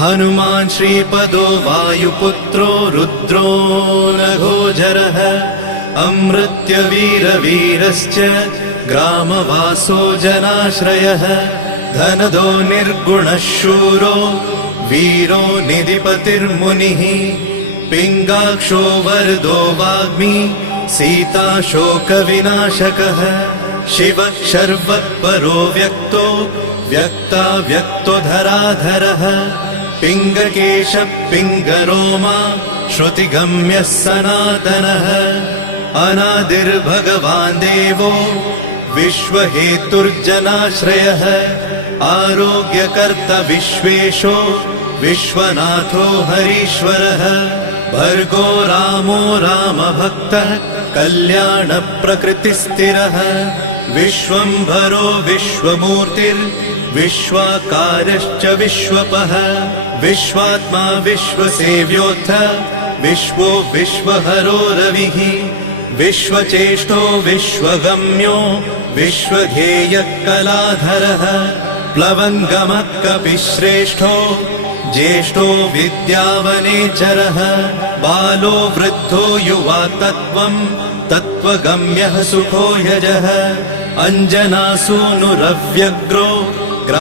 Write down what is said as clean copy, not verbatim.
हनुमान् श्रीपदो वायुपुत्रो रुद्रो नघोजरः अमृत्यवीरवीरश्च ग्रामवासो जनाश्रयः धनदो निर्गुणः शूरो वीरो निधिपतिर्मुनिः पिङ्गाक्षो वरदो वाग्मी सीताशोकविनाशकः शिवः शर्वत्परो व्यक्तो व्यक्तो धराधरः पिङ्गकेशः पिङ्गरोमा श्रुतिगम्यः सनातनः अनादिर्भगवान् देवो विश्वहेतुर्जनाश्रयः आरोग्यकर्ता विश्वेशो विश्वनाथो हरीश्वरः भर्गो रामो रामभक्तः कल्याणप्रकृतिस्थिरः विश्वम्भरो विश्वमूर्तिर्विश्वाकारश्च विश्वपः विश्वात्मा विश्वसेव्योऽथ विश्वो विश्वहरो रविः विश्वचेष्टो विश्वगम्यो विश्वध्येयः कलाधरः प्लवङ्गमः कपिश्रेष्ठो ज्येष्ठो विद्यावनेचरः बालो वृद्धो युवा तत्त्वगम्यः सुखो यजः अञ्जनासूनुरव्यग्रो